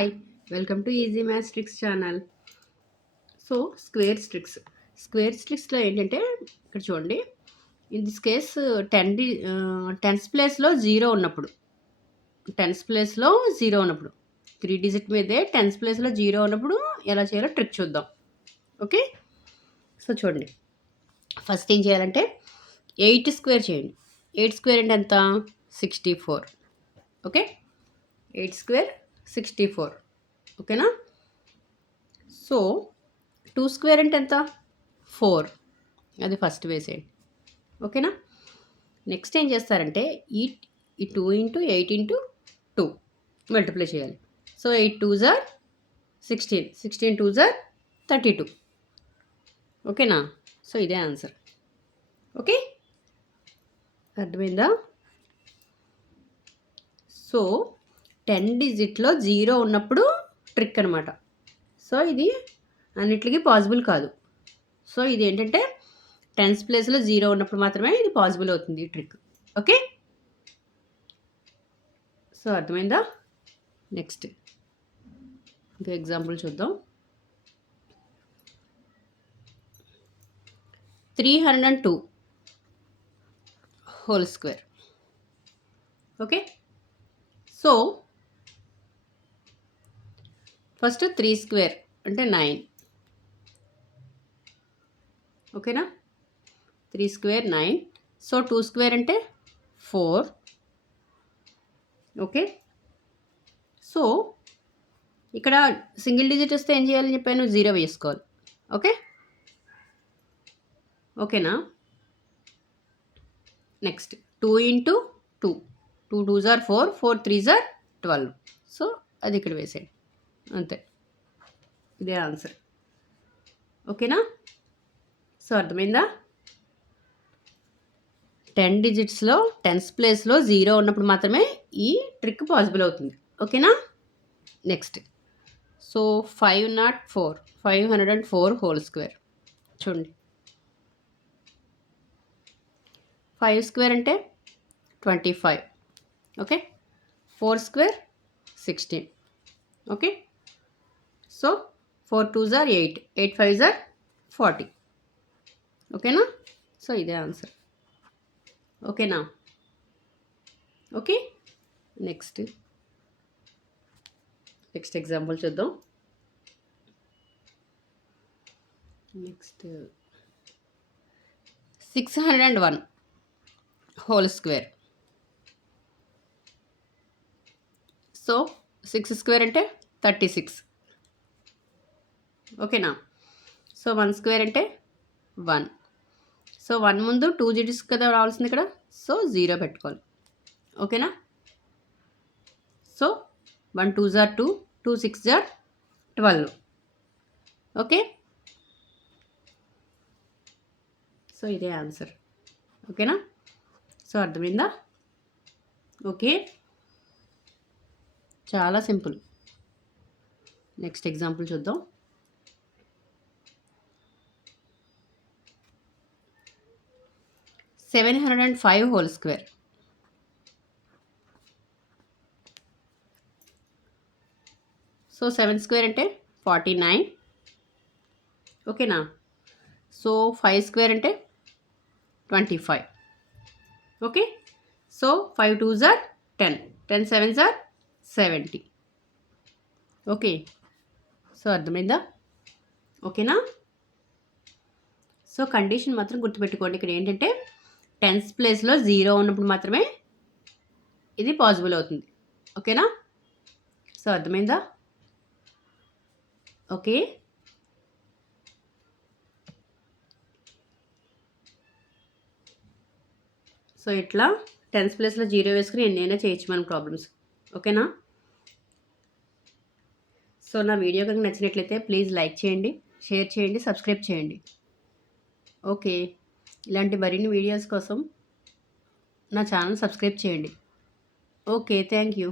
Hi welcome to easy maths tricks channel. So square స్ట్రిక్స్లో ఏంటంటే ఇక్కడ చూడండి. ఇన్ దిస్ కేస్ టెన్స్ ప్లేస్లో జీరో ఉన్నప్పుడు త్రీ డిజిట్ మీదే టెన్స్ ప్లేస్లో జీరో ఉన్నప్పుడు ఎలా చేయాలో ట్రిక్ చూద్దాం. ఓకే, సో చూడండి. ఫస్ట్ ఏం చేయాలంటే 8 స్క్వేర్ చేయండి. 8 స్క్వేర్ అంటే ఎంత? 64. Okay, 8 square 64. ఓకేనా? సో 2 స్క్వేర్ అంటే ఎంత? 4. అది ఫస్ట్ వేసేయండి. ఓకేనా? నెక్స్ట్ ఏం చేస్తారంటే ఈ 2 ఇంటూ 8 ఇంటూ 2 మల్టిప్లై చేయాలి. So 8 2s are 16, 16 2s are 32. ఓకేనా? సో ఇదే ఆన్సర్. ఓకే, అర్థమైందా? సో 10 డిజిట్లో జీరో ఉన్నప్పుడు ట్రిక్ అనమాట. సో ఇది అన్నిటికీ పాసిబుల్ కాదు. సో ఇది ఏంటంటే టెన్స్ ప్లేస్లో జీరో ఉన్నప్పుడు మాత్రమే ఇది పాసిబుల్ అవుతుంది ఈ ట్రిక్. ఓకే, సో అర్థమైందా? నెక్స్ట్ ఇంకా ఎగ్జాంపుల్ చూద్దాం. 302 whole square. Okay, so first 3 square అంటే 9. ఓకేనా? 3 స్క్వేర్ 9. సో 2 స్క్వేర్ అంటే 4. ఓకే, సో ఇక్కడ సింగిల్ డిజిట్ వస్తే ఏం చేయాలని చెప్పాను? 0 వేసుకోవాలి. ఓకే, ఓకేనా? Next 2 into 2, 2 2s are 4, 4 3s are 12. So అది ఇక్కడ వేసేయండి. అంతే, ఇదే ఆన్సర్. ఓకేనా? సో అర్థమైందా? 10 డిజిట్స్లో టెన్స్ ప్లేస్లో జీరో ఉన్నప్పుడు మాత్రమే ఈ ట్రిక్ పాసిబుల్ అవుతుంది. ఓకేనా? Next so 504 whole square. చూడండి, 5 స్క్వేర్ అంటే 25. Okay, 4 square 16. Okay, so 4 2s are 8, 8 5s are 40. ఓకేనా? సో ఇదే ఆన్సర్. ఓకేనా? ఓకే, నెక్స్ట్ ఎగ్జాంపుల్ చూద్దాం. Next 601 whole square. So 6 square అంటే 36. ఓకేనా? సో 1 స్క్వేర్ అంటే 1. సో 1 ముందు 2 డిజిట్స్ కదా రావాల్సింది ఇక్కడ. సో 0 పెట్టుకోవాలి. ఓకేనా? So 1 2s are 2, 2 6s are 12. Okay, so ఇదే ఆన్సర్. ఓకేనా? సో అర్థమైందా? ఓకే, చాలా సింపుల్. నెక్స్ట్ ఎగ్జాంపుల్ చూద్దాం. 705 హోల్ స్క్వేర్. సో 7 స్క్వేర్ అంటే 49. ఓకేనా? సో 5 స్క్వేర్ అంటే 25. Okay, so 5 2s are 10, 10 7s are 70. Okay, so అర్థమైందా? ఓకేనా? సో కండిషన్ మాత్రం గుర్తుపెట్టుకోండి. ఇక్కడ ఏంటంటే టెన్స్ ప్లేస్లో జీరో ఉన్నప్పుడు మాత్రమే ఇది పాసిబుల్ అవుతుంది. ఓకేనా? సో అర్థమైందా? ఓకే, సో ఇట్లా టెన్స్ ప్లేస్లో జీరో వేసుకుని ఎన్నైనా చేయొచ్చు మనం ప్రాబ్లమ్స్. ఓకేనా? సో నా వీడియో కనుక నచ్చినట్లయితే ప్లీజ్ లైక్ చేయండి, షేర్ చేయండి, సబ్స్క్రైబ్ చేయండి. ఓకే, ఇలాంటి మరిన్ని వీడియోస్ కోసం నా ఛానల్ సబ్స్క్రైబ్ చేయండి. Okay, thank you.